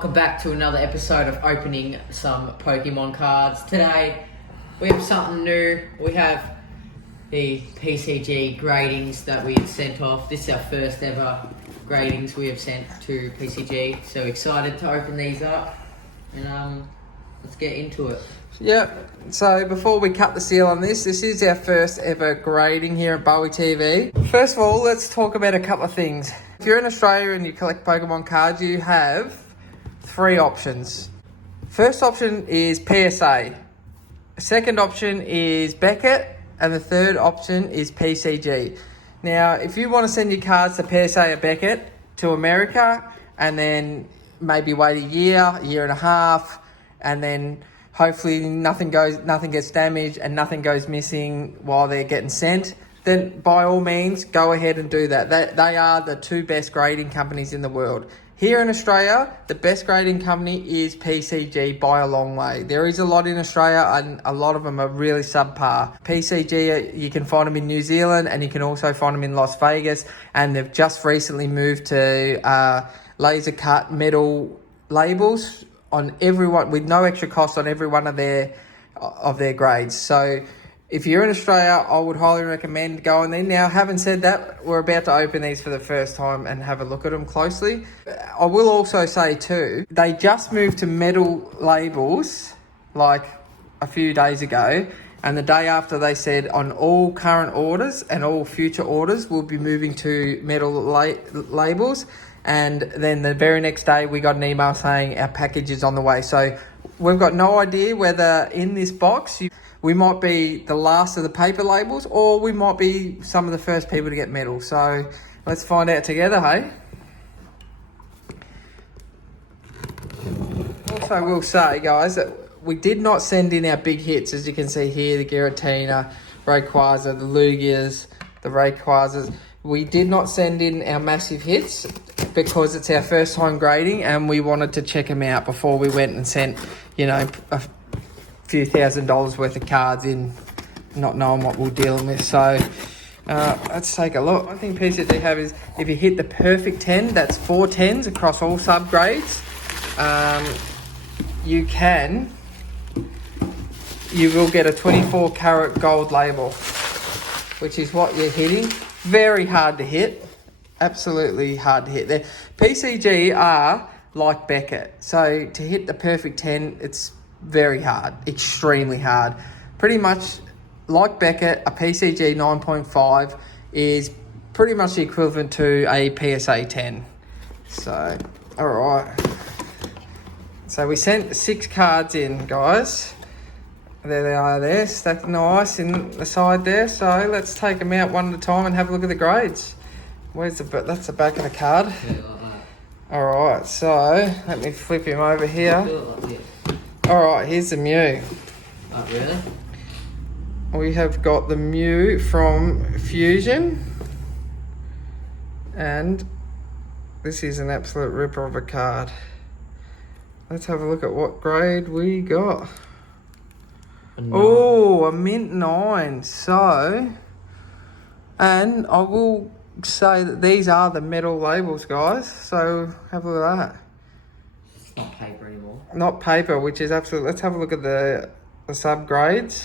welcome back to another episode of opening some Pokemon cards. Today we have something new. We have the PCG gradings that we have sent off. This is our first ever gradings we have sent to PCG. So excited to open these up and let's get into it. Yep, so before we cut the seal on this is our first ever grading here at Bowie TV. First of all, let's talk about a couple of things. If you're in Australia and you collect Pokemon cards, you have three options. First option is PSA. Second option is Beckett. And the third option is PCG. Now, if you want to send your cards to PSA or Beckett to America and then maybe wait a year and a half, and then hopefully nothing gets damaged and nothing goes missing while they're getting sent, then by all means, go ahead and do that. They are the two best grading companies in the world. Here in Australia, the best grading company is PCG by a long way. There is a lot in Australia and a lot of them are really subpar. PCG, you can find them in New Zealand and you can also find them in Las Vegas, and they've just recently moved to laser cut metal labels on everyone with no extra cost on every one of their grades. So if you're in Australia, I would highly recommend going there. Now, having said that, we're about to open these for the first time and have a look at them closely. I will also say too, they just moved to metal labels like a few days ago, and the day after they said on all current orders and all future orders will be moving to metal labels. And then the very next day we got an email saying our package is on the way. So we've got no idea whether in this box we might be the last of the paper labels or we might be some of the first people to get metal. So let's find out together, hey? Also, I will say, guys, that we did not send in our big hits. As you can see here, the Giratina, Rayquaza, the Lugias, the Rayquazas. We did not send in our massive hits because it's our first time grading and we wanted to check them out before we went and sent, a few $1,000s worth of cards in, not knowing what we're dealing with. So let's take a look. One thing PCG have is if you hit the perfect 10, that's 4 10s across all subgrades, you will get a 24 karat gold label, which is what you're hitting. Very hard to hit. Absolutely hard to hit. The PCG are like Beckett. So to hit the perfect 10, it's very hard. Extremely hard. Pretty much like Beckett, a PCG 9.5 is pretty much the equivalent to a PSA 10. So, alright. So we sent 6 cards in, guys. There they are there, stacked nice in the side there. So let's take them out one at a time and have a look at the grades. That's the back of the card. Yeah, like that. Alright, so let me flip him over here. Do it like this. Alright, here's the Mew. Oh, really? We have got the Mew from Fusion. And this is an absolute ripper of a card. Let's have a look at what grade we got. Oh, a mint 9. So, and I will say that these are the metal labels, guys. So have a look at that. It's not paper anymore. Not paper, which is absolute. Let's have a look at the subgrades.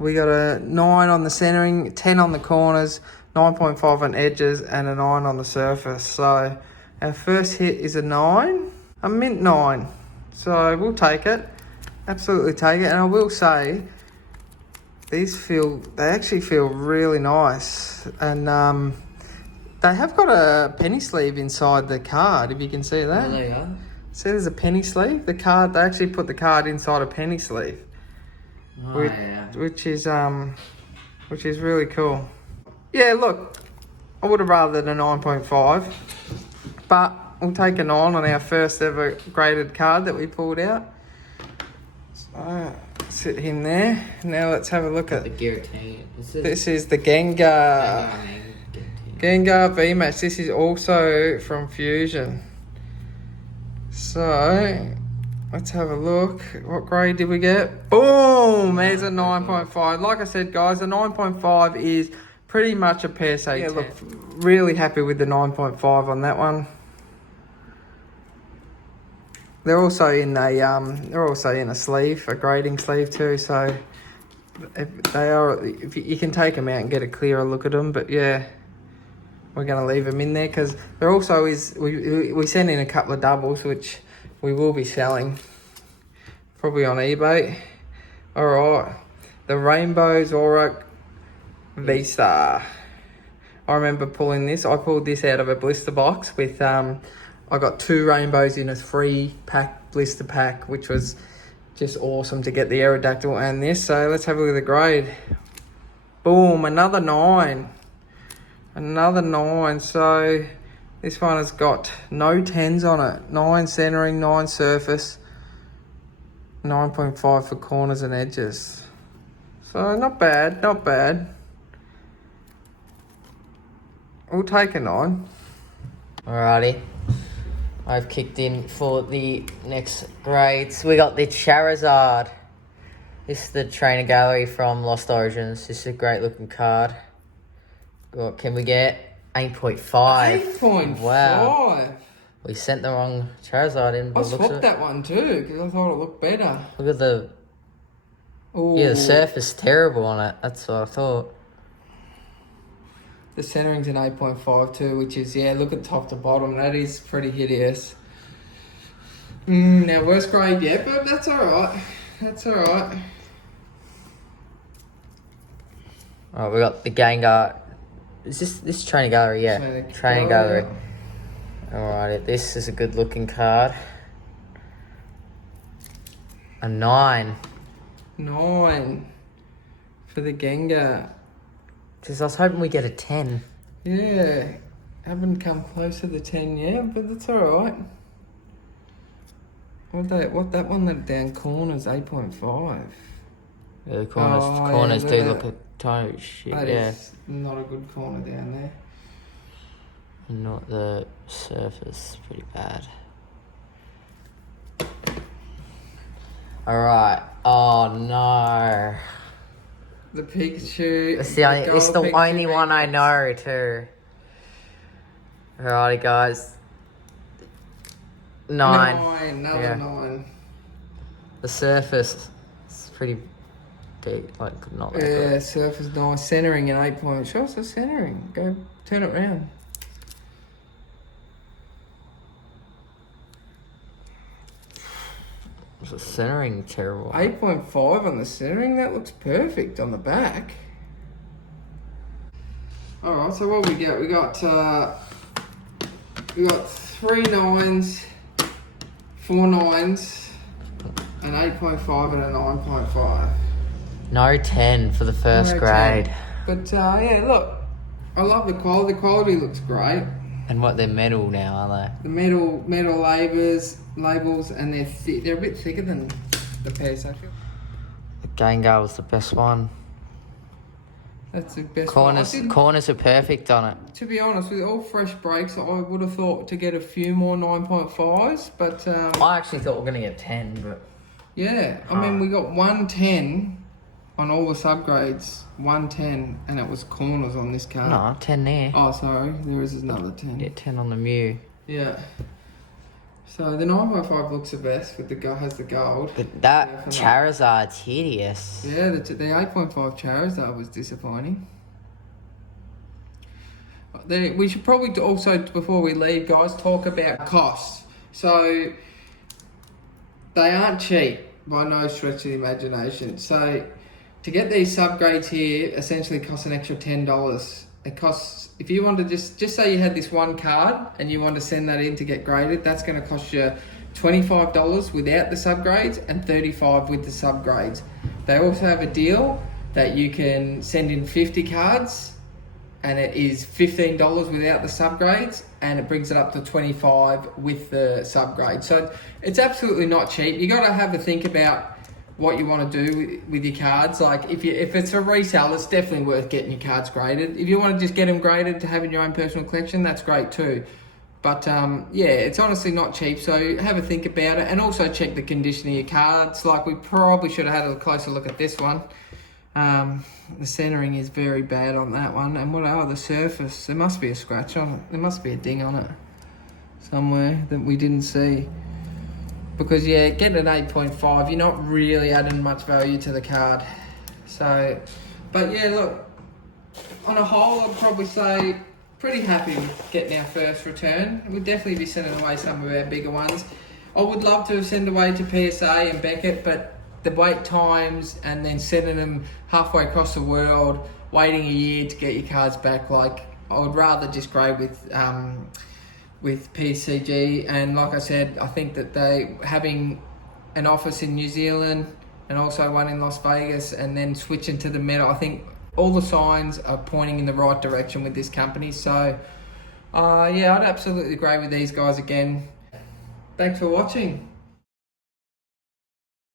We got a 9 on the centering, 10 on the corners, 9.5 on edges, and a 9 on the surface. So our first hit is a 9, a mint 9. So we'll take it. Absolutely take it. And I will say, they actually feel really nice. And they have got a penny sleeve inside the card, if you can see that. Oh, there you go. See, there's a penny sleeve. The card, they actually put the card inside a penny sleeve. Oh, yeah. Which is really cool. Yeah, look, I would have rather than a 9.5, but we'll take a 9 on our first ever graded card that we pulled out. So, sit him there. Now let's have a look at... The Giratina. This is the Gengar. Gengar VMAX. This is also from Fusion. So, let's have a look. What grade did we get? Boom! There's a 9.5. Like I said, guys, a 9.5 is pretty much a PSA 10. Yeah, look, really happy with the 9.5 on that one. They're also in a sleeve, a grading sleeve too. So if you can take them out and get a clearer look at them. But yeah, we're gonna leave them in there because there also is. We send in a couple of doubles which we will be selling probably on eBay. All right, the Rainbows Auroch V-Star. I remember pulling this. I pulled this out of a blister box with, I got 2 rainbows in a 3-pack blister pack, which was just awesome to get the Aerodactyl and this. So let's have a look at the grade. Boom, another 9. Another 9. So this one has got no 10s on it. 9 centering, 9 surface, 9.5 for corners and edges. So not bad, not bad. We'll take a 9. Alrighty. I've kicked in for the next grades. We got the Charizard. This is the trainer gallery from Lost Origins. This is a great looking card. What can we get? 8.5. 8.5. Wow. We sent the wrong Charizard in. I swapped that one too because I thought it looked better. Look at the... Ooh. Yeah, the surface terrible on it. That's what I thought. The centering's an 8.5 too, which is, yeah, look at top to bottom. That is pretty hideous. Now, worst grade yet, but that's alright. That's alright. Alright, we got the Gengar. Is this training gallery? Yeah, training gallery. Alright, this is a good looking card. A 9. 9 for the Gengar. Because I was hoping we get a 10. Yeah, haven't come close to the 10 yet, but that's alright. What that one that down corners 8.5. Yeah, the corners do look a tiny shit. That yeah, is not a good corner down there. Not the surface, pretty bad. Alright. Oh no. The Pikachu. It's the only one I know too. Alrighty guys. 9. Another Yeah. 9. The surface is pretty deep, like not that Yeah, good. surface nice. Centering an 8 point. Show us the centering. Go turn it round. The centering terrible. 8.5 on the centering. That looks perfect on the back. Alright, so what we got? We got 3 9s, 4 9s, an 8.5 and a 9.5. No 10 for the first No grade. 10. But yeah, look, I love the quality. The quality looks great. And what, they're metal now, aren't The metal labels, and they're a bit thicker than the PS. I feel they? The Gengar was the best one. that's the best. Corners are perfect on it. To be honest, with all fresh breaks, I would have thought to get a few more 9.5s, but I actually thought we were going to get 10, but... yeah, I mean, we got 110 on all the subgrades, 110, and it was corners on this card. No, 10 there. Oh, sorry, there is another 10. Yeah, 10 on the Mew. Yeah. So the 9.5 looks the best with has the gold. But that Yeah, for Charizard's hideous. Yeah, the 8.5 Charizard was disappointing. We should probably also, before we leave, guys, talk about costs. So they aren't cheap by no stretch of the imagination. So to get these subgrades here essentially costs an extra $10. It costs, if you want to just say you had this one card and you want to send that in to get graded, that's going to cost you $25 without the subgrades and $35 with the subgrades. They also have a deal that you can send in 50 cards and it is $15 without the subgrades, and it brings it up to $25 with the subgrade. So it's absolutely not cheap. You got to have a think about what you want to do with your cards. Like if it's a resale, it's definitely worth getting your cards graded. If you want to just get them graded to have in your own personal collection, that's great too. But yeah, it's honestly not cheap. So have a think about it, and also check the condition of your cards. Like we probably should have had a closer look at this one. The centering is very bad on that one. And the surface? There must be a scratch on it. There must be a ding on it somewhere that we didn't see. Because yeah, getting an 8.5, you're not really adding much value to the card. So, but yeah, look, on a whole, I'd probably say pretty happy with getting our first return. We'll definitely be sending away some of our bigger ones. I would love to send away to PSA and Beckett, but the wait times and then sending them halfway across the world, waiting a year to get your cards back, like I would rather just grade with PCG. And like I said, I think that they having an office in New Zealand and also one in Las Vegas and then switching to the metal, I think all the signs are pointing in the right direction with this company. So yeah, I'd absolutely grade with these guys again. Thanks for watching.